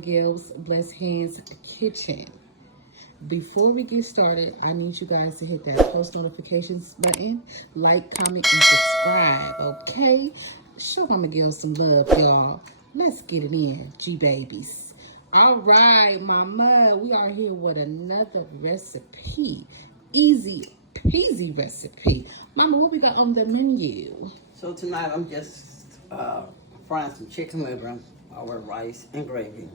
Gill's Blessed Hands Kitchen. Before we get started, I need you guys to hit that post notifications button, like, comment, and subscribe, okay? Show Mama Gill some love, y'all. Let's get it in, G-babies. All right, Mama, we are here with another recipe. Easy peasy recipe. Mama, what we got on the menu? So tonight I'm just frying some chicken liver with rice and gravy.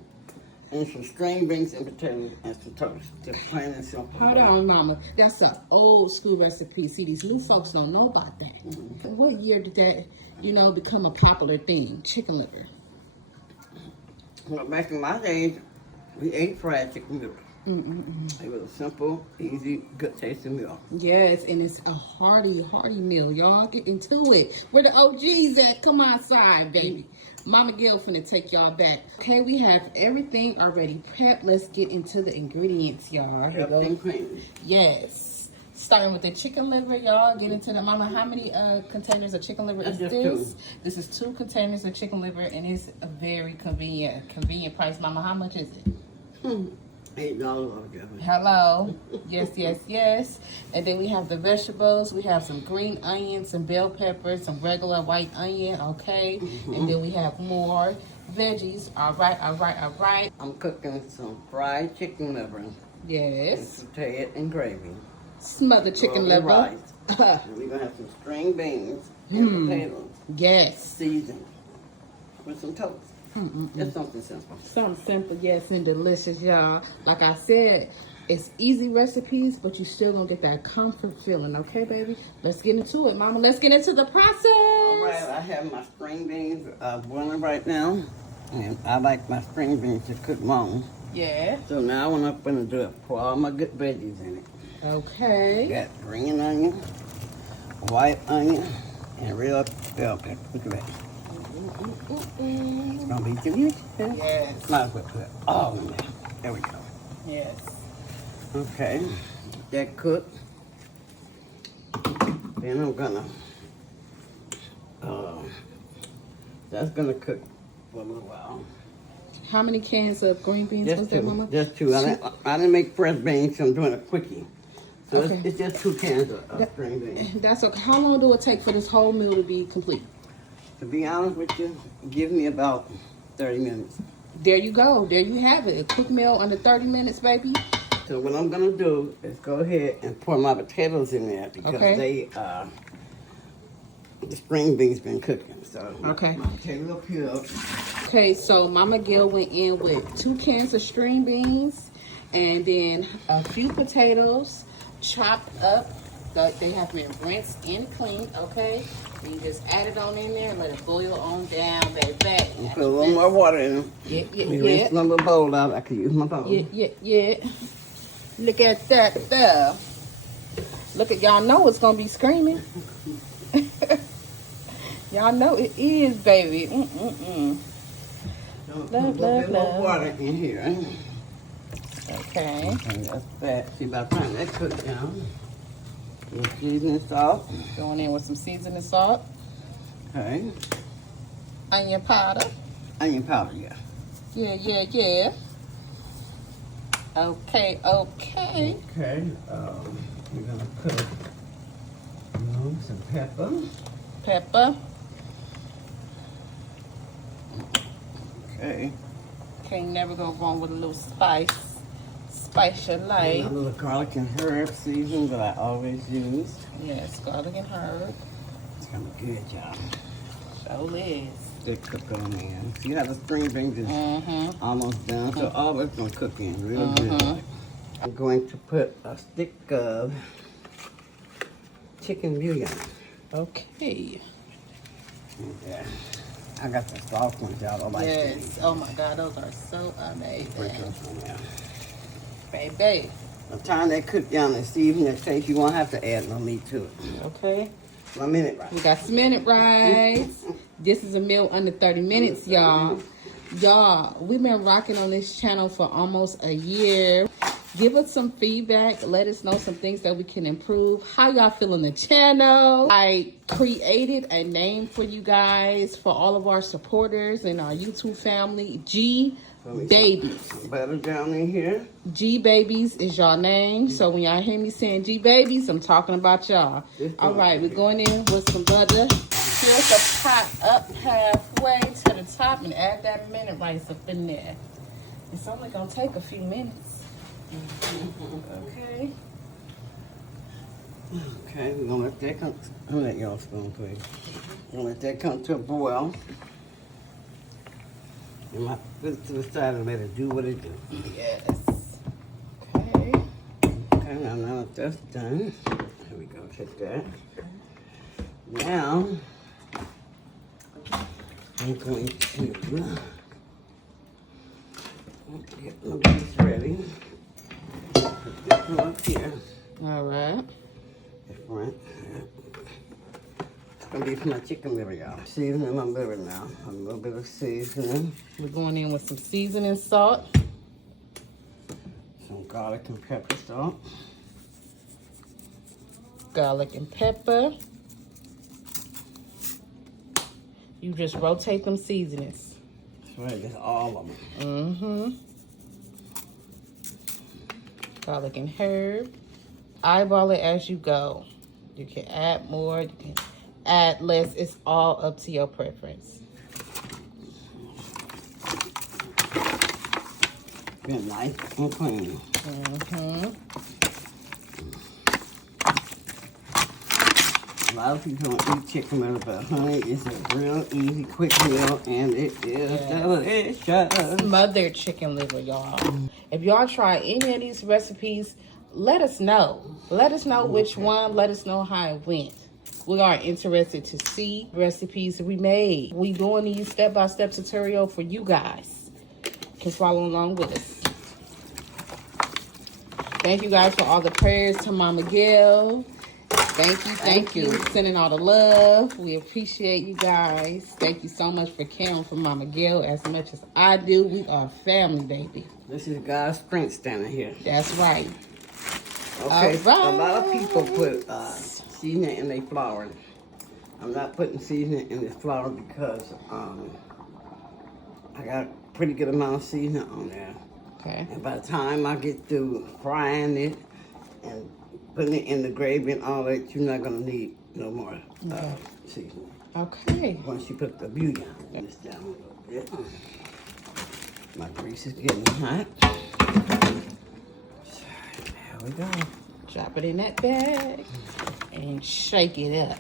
And some string beans and potatoes and some toast. Just plain and simple. Hold on, Mama. That's an old school recipe. See, these new folks don't know about that. Mm-hmm. What year did that, become a popular thing? Chicken liver. Well, back in my days, we ate fried chicken liver. It was a simple, easy, good tasting meal. Yes, and it's a hearty meal. Y'all get into it. Where the OGs at? Come outside, baby. Mama Gill finna take y'all back. Okay, we have everything already prepped. Let's get into the ingredients, y'all. Here we go. Yes. Starting with the chicken liver, y'all. Get into the Mama. How many containers of chicken liver is this? Two. This is 2 containers of chicken liver, and it's a very convenient price. Mama, how much is it? $8 altogether. Hello. Yes. And then we have the vegetables. We have some green onions, some bell peppers, some regular white onion, okay? And then we have more veggies. All right. I'm cooking some fried chicken liver. Yes. And saute it in gravy. Smothered chicken liver. Rice. And we're going to have some string beans and potatoes. Yes. Seasoned with some toast. Just something simple. Something simple, yes, and delicious, y'all. Like I said, it's easy recipes, but you still gonna get that comfort feeling, okay, baby? Let's get into it, Mama. Let's get into the process. All right, I have my string beans boiling right now, and I like my string beans to cook long. Yeah. So now what I'm gonna do is pour all my good veggies in it. Okay. Got green onion, white onion, and real bell pepper. Look at that. It's gonna be delicious. Yes. Might as well put it all in there. There we go. Yes. Okay. That cooked. Then I'm gonna that's gonna cook for a little while. How many cans of green beans was there, Mama? Just 2. I didn't make fresh beans, so I'm doing a quickie. So okay. it's just 2 cans of string beans. That's okay. How long do it take for this whole meal to be complete? To be honest with you, give me about 30 minutes. There you go. There you have it. A quick meal under 30 minutes, baby. So what I'm gonna do is go ahead and pour my potatoes in there because they the string beans been cooking. So my potatoes are peeled. Okay, so Mama Gill went in with 2 cans of string beans and then a few potatoes chopped up. They have been rinsed and cleaned, okay? And you just add it on in there and let it boil on down, baby. And put a little more water in them. Rinse another bowl out. I can use my bowl. Yeah. Look at that there. Look at y'all know it's gonna be screaming. Y'all know it is, baby. Love. More water in here. Okay. And that's that. See, by the time that cooks down, seasoning salt. Going in with some seasoning salt. Okay. Onion powder. Onion powder, yeah. Yeah. Okay. Okay. We're gonna cook some pepper. Okay. Can't never go wrong with a little spice. Spice your life. A little garlic and herb season that I always use. Yes, garlic and herb. It's gonna be good, y'all. So is. They cook on in. See how the string beans is almost done? So all it's gonna cook in real good. I'm going to put a stick of chicken bouillon. Okay. Yeah. I got the soft ones, y'all. I like yes. Oh my God, those are so amazing. Break those on there. Baby. By the time they cook down and season their taste, you won't have to add no meat to it. Okay. 1 minute rice. We got some minute rice. This is a meal under 30 minutes, y'all. Y'all, we've been rocking on this channel for almost a year. Give us some feedback. Let us know some things that we can improve. How y'all feeling the channel? I created a name for you guys, for all of our supporters and our YouTube family. G Babies. Butter down in here. G Babies is y'all name. So when y'all hear me saying G Babies, I'm talking about y'all. All right, we're going in with some butter. Fill the pot up halfway to the top and add that minute rice up in there. It's only gonna take a few minutes. Okay. Okay, we're gonna let that come. I'm gonna let y'all spoon, please. We're gonna let that come to a boil. And I put it to the side and let it do what it do. Yes. Okay. Okay, now that that's done, here we go. Check that. Now I'm going to get my beef ready. Put this one up here. All right. The front. It's gonna be for my chicken liver, y'all. Seasoning my liver now. A little bit of seasoning. We're going in with some seasoning salt. Some garlic and pepper salt. Garlic and pepper. You just rotate them seasonings. That's right, that's all of them. Mm-hmm. Garlic and herb. Eyeball it as you go. You can add more, you can add less. It's all up to your preference. Good, nice and clean. Mm-hmm. A lot of people don't eat chicken liver, but honey, it's a real easy, quick meal, and it is delicious. Smothered chicken liver, y'all. If y'all try any of these recipes, let us know. Let us know which one. Let us know how it went. We are interested to see recipes we made. We doing these step-by-step tutorial for you guys. You can follow along with us. Thank you guys for all the prayers to Mama Gail. Thank you. Sending all the love. We appreciate you guys. Thank you so much for caring for Mama Gail as much as I do. We are family, baby. This is God's strength standing here. That's right. Okay, All right. a lot of people put seasoning in their flour. I'm not putting seasoning in this flour because I got a pretty good amount of seasoning on there. Okay. And by the time I get through frying it and putting it in the gravy and all that, you're not gonna need no more seasoning. Okay. Once you put the beauty on this down a little bit. My grease is getting hot. There we go. Drop it in that bag and shake it up.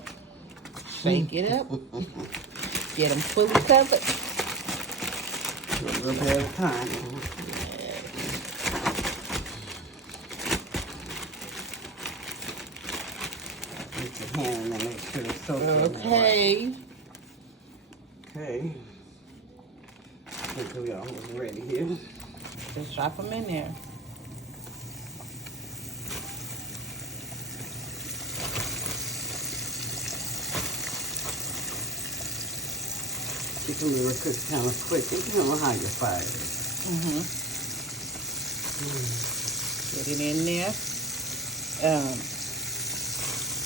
Shake it up. Get them fully covered. A little bit at a time. Put your hand in there, make sure it's soaked. Okay. Okay. I think we almost ready here. Just drop them in there. Chicken liver cooks kind of quick. It depends on how you fry it. Get it in there.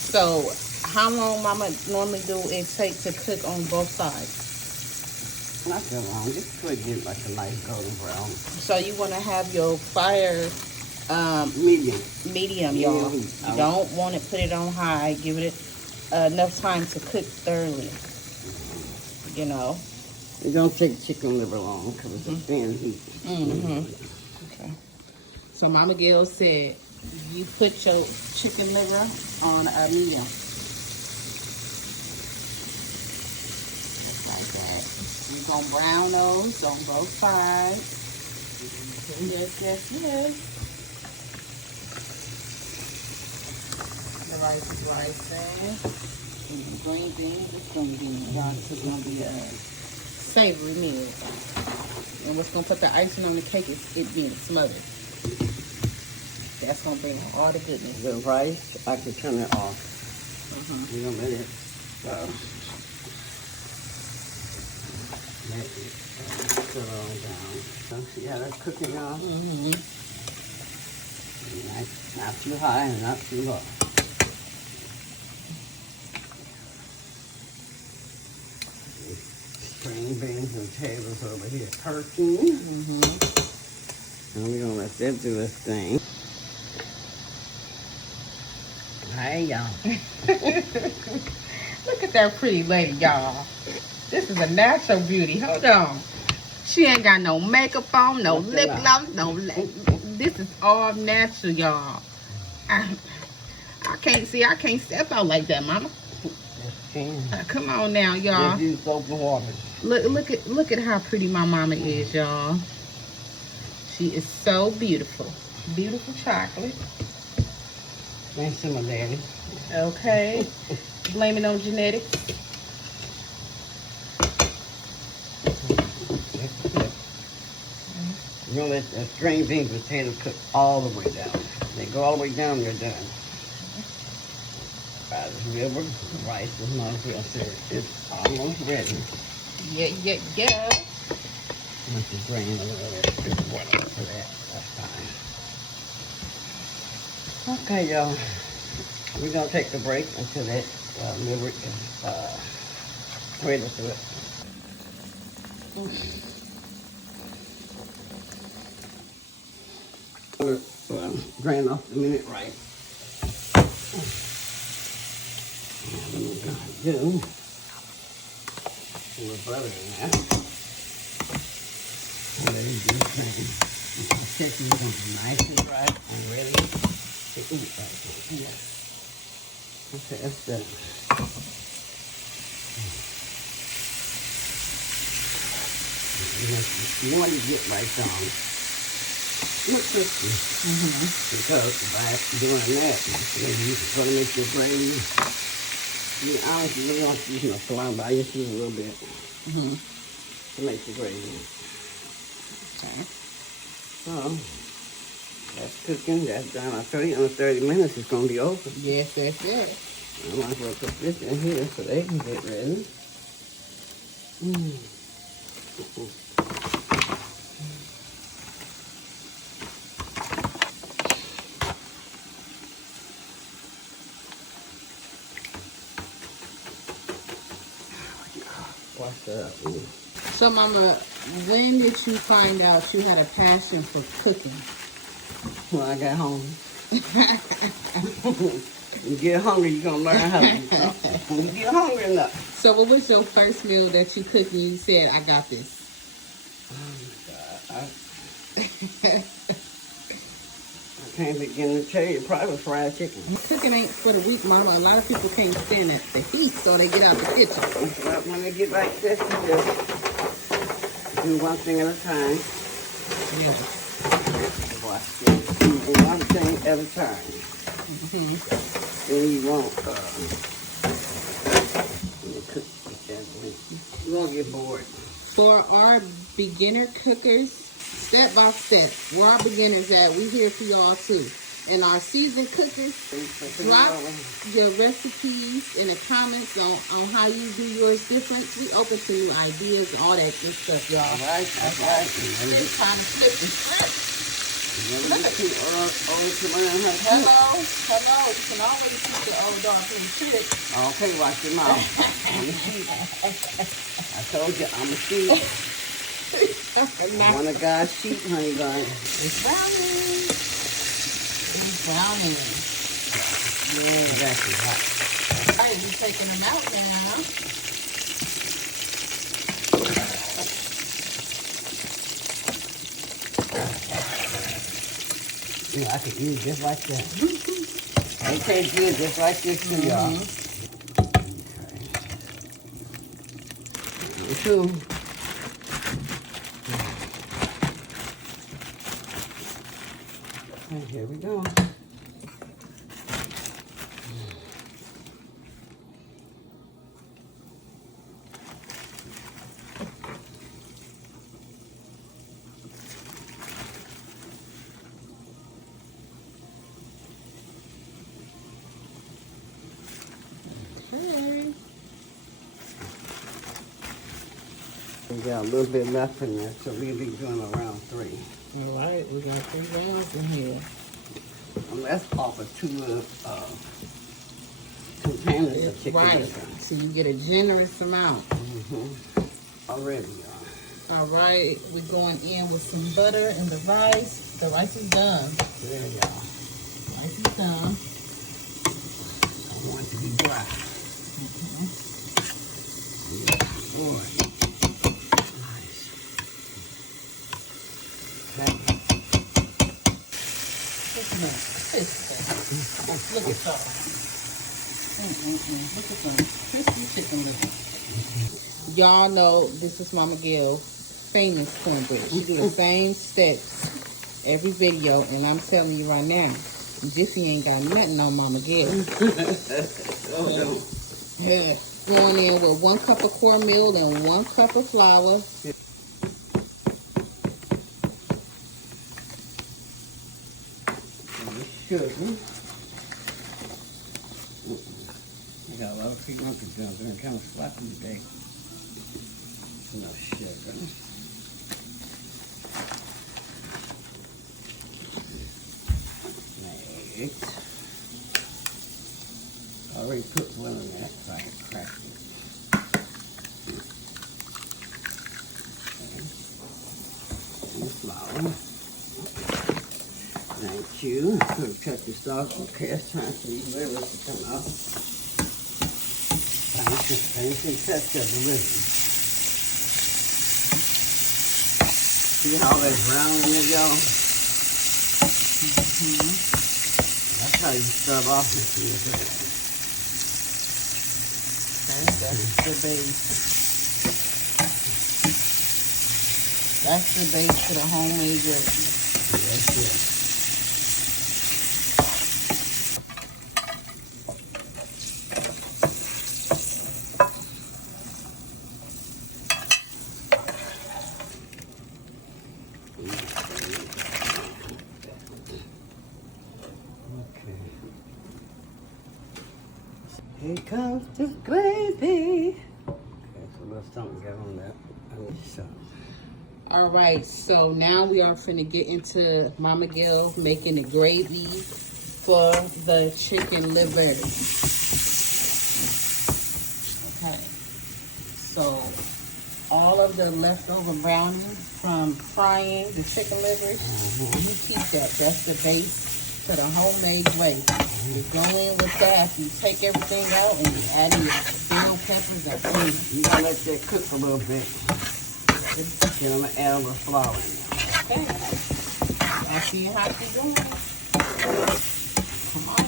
So, how long Mama normally do it take to cook on both sides? Not that long. Just go get like a nice golden brown. So you want to have your fire medium, y'all. You don't want to put it on high. Give it enough time to cook thoroughly. You know. It don't take chicken liver long because it's a thin heat. Okay. So Mama Gail said you put your chicken liver on a medium. Just like that. You're going to brown those on both sides. Yes. The rice is rising. And the green beans is going to be, it's going to be a savory meal. And what's going to put the icing on the cake is it being smothered. That's going to bring all the goodness. The rice, I can turn it off. You know, let it cool on down. So, see how that's cooking now? Not too high and not too low. Strain beans and potatoes over here perking. And we're gonna let that do its thing. Hey, y'all. Look at that pretty lady, y'all. This is a natural beauty. Hold on. She ain't got no makeup on, no lip gloss, this is all natural, y'all. I can't step out like that, mama. Come on now, y'all. Just use soap and water. Look at how pretty my mama is, y'all. She is so beautiful. Beautiful chocolate. Thanks to my daddy. Okay. Blame it on genetics. You're gonna let the string beans and potatoes cook all the way down. They go all the way down, they're done. Right, this river, rice is not real serious. It's almost ready. Yeah. Let the drain a little bit of water for that. That's fine. Okay, y'all. We're gonna take the break until that liver is ready to it. Drain off the minute right. And we're gonna do a little butter in that. Let it do its thing. The chicken is gonna be nice and dry and ready to eat right here. Okay, that's done. You want to get right on. Look crispy. Because by doing that, maybe you can make your gravy. To be honest, you really don't use no flour, but I just use a little bit to make the gravy. Okay. So, that's cooking. That's done. I tell you, in 30 minutes, it's going to be over. Yes. I might as well put this in here so they can get ready. Watch that. So, Mama, when did you find out you had a passion for cooking? When I got home. You get hungry, you're going to learn how to do something. When you get hungry enough. So, what was your first meal that you cooked and you said, I got this? Oh, my God. I can't begin to tell you. Probably was fried chicken. Cooking ain't for the weak, Mama. A lot of people can't stand that the heat, so they get out the kitchen. But when they get like this, you just do one thing at a time. Yeah. Watch this. Do one thing at a time. Then you won't cook like that. You won't get bored. For our beginner cookers, step by step, where our beginners at, we here for y'all too. And our seasoned cookers, drop your recipes in the comments on how you do yours different. We open to new ideas and all that good stuff, y'all. All right, that's right. It's time to flip the script. Hello. You can always keep the old dog in the trick. Okay, watch your mouth. I'm a sheep. I told you, I'm a sheep. One of God's sheep, honey bun. It's browning. Yeah, that's hot. All right, you taking them out now. Yeah, I could eat it just like that. They taste good just like this too, y'all. Okay. Two. Okay, here we go. We got a little bit left in there, so we'll be doing around 3. All right, we got 3 rounds in here. And that's off of 2 pans of chicken. Right, so you get a generous amount. already, y'all. All right, we're going in with some butter and the rice. The rice is done. There, y'all. Rice is done. I want it to be dry. Yeah, boy. Nice. Okay. Look at that. Look at them crispy chicken livers. Y'all know this is Mama Gail, famous cornbread. She do the same steps every video, and I'm telling you right now, Jiffy ain't got nothing on Mama Gail. Oh, no. Yeah. Going in with 1 cup of cornmeal and 1 cup of flour. Sugar. I got a lot of free monkeys down there. I'm kind of sloppy today. No sugar. Eggs. I already put one in that so I can crack it. Okay. And the flour. Thank you. I'm going to cut this off. Okay, it's time for these livers to come out. Anything touched up the liver. See how that's brown in it, y'all? That's how you start off with the liver. Okay, that's the base. That's the base for the homemade gravy. That's it. Here comes the gravy. Okay, so let's don't get on that. So. All right, so now we are finna get into Mama Gail making the gravy for the chicken liver. Okay, so all of the leftover browning from frying the chicken livers, you keep that. That's the base to the homemade gravy. You go in with that, you take everything out, and you add your bell peppers and onions. You gotta let that cook a little bit. Then I'm gonna add a little flour in there. Okay. I see how she's doing. Come on.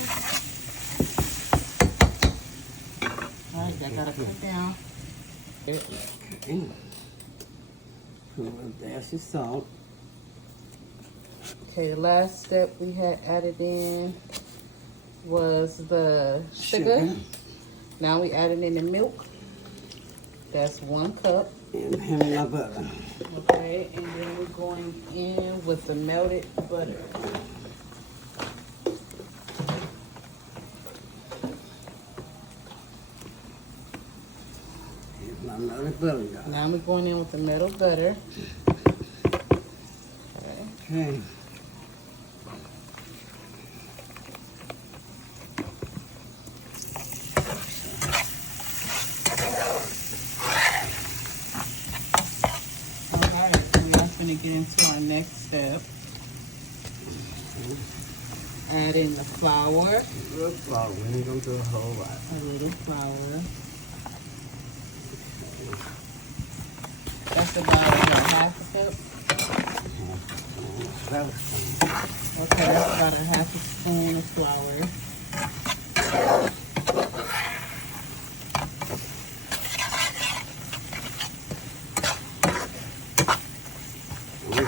All right, that gotta cook down. Okay. Put a little dash of salt. Okay, the last step we had added in was the sugar. Now we added in the milk. That's 1 cup. And having my butter. Okay, and then we're going in with the melted butter. Here's my melted butter, y'all. Now we're going in with the melted butter. Okay. Get into our next step. Add in the flour. A little flour. We ain't gonna do a whole lot. A little flour. That's about half a cup. Okay, that's about a half a spoon of flour.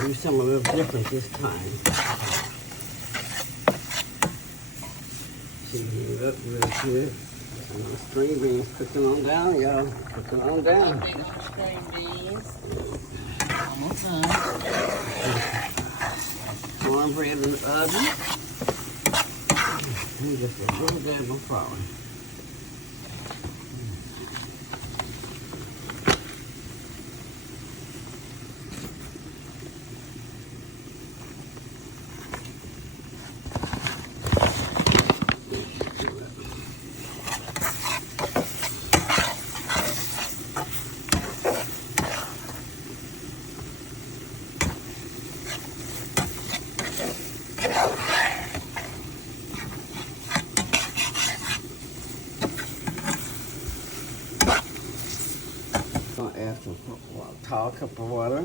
Do something a little different this time. Season it up real good. And the string beans cooking on down, y'all. Cooking on down. String beans. Almost done. Cornbread in the oven. And just a little bit of flour. tall cup of water.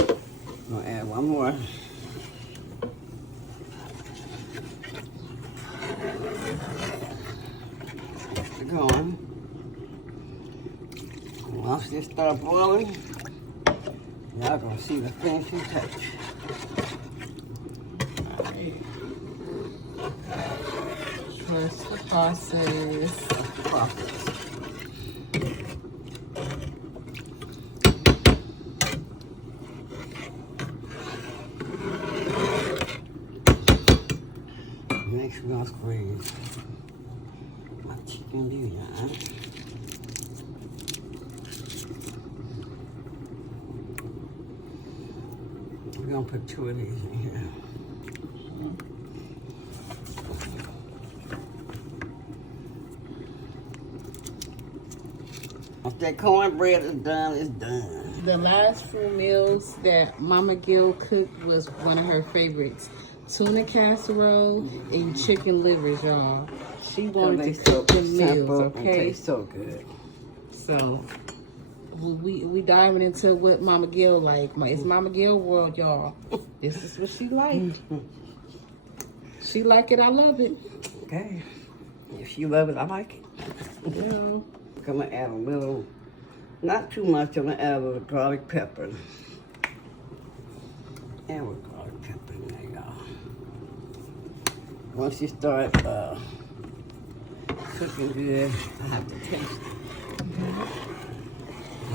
I'm gonna add one more. Keep it going. Once this start boiling, y'all gonna see the finishing touch. Trust the process. That's the process. Next, we're gonna squeeze my chicken bouillon. We're gonna put 2 of these in here. Once that cornbread is done, it's done. The last few meals that Mama Gill cooked was one of her favorites. Tuna casserole and chicken livers, y'all. She wanted to cook the meals, okay? It tastes so good. So we diving into what Mama Gill like. It's Mama Gill world, y'all. This is what she liked. She like it, I love it. Okay. If you love it, I like it. Yeah. I'm gonna add a little, not too much, I'm gonna add a little garlic pepper. And with garlic pepper in there, y'all. Once you start cooking good, I have to taste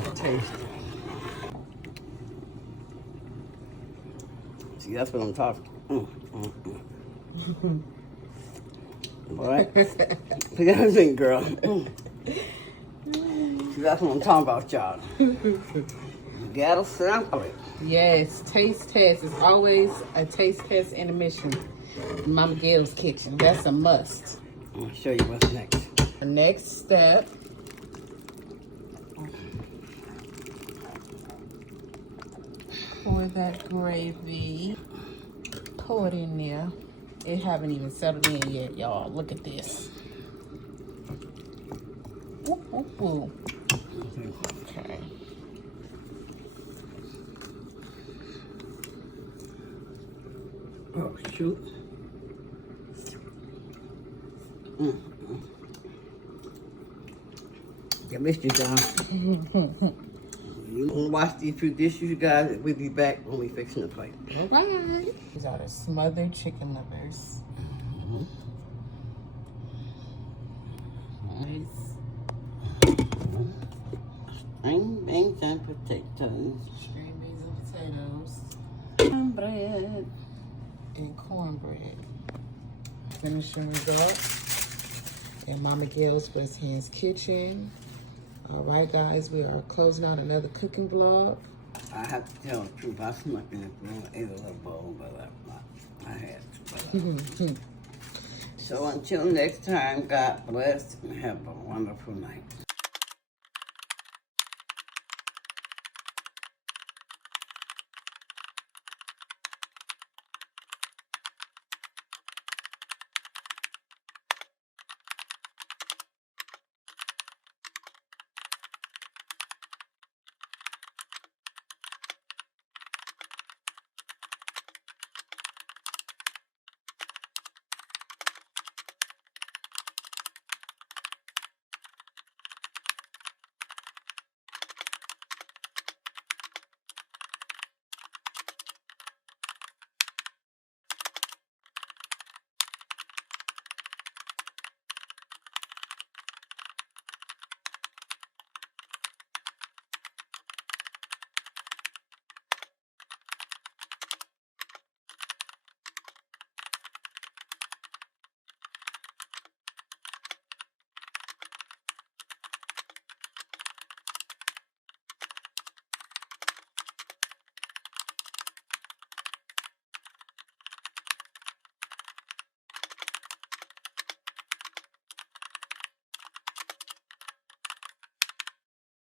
it. Taste it. See, that's what I'm talking. What? See, everything, girl. See, that's what I'm talking about, y'all. You gotta sample it. Yes, taste test. It's always a taste test in a mission. Mama Gill's kitchen. That's a must. I'm gonna show you what's next. The next step. Pour that gravy. Pour it in there. It haven't even settled in yet, y'all. Look at this. Ooh, ooh, ooh. Okay. Oh, shoot. I missed you, John. You want to watch these few dishes, you guys? We'll be back when we fixing the plate. All right. These are the smothered chicken livers. Nice. String beans and potatoes. String beans and potatoes. Cornbread. And cornbread. Finishing results in Mama Gill's Best Hands Kitchen. All right, guys, we are closing out another cooking vlog. I have to tell the truth. I snuck in the room, ate a little bowl, but I had to. So until next time, God bless and have a wonderful night.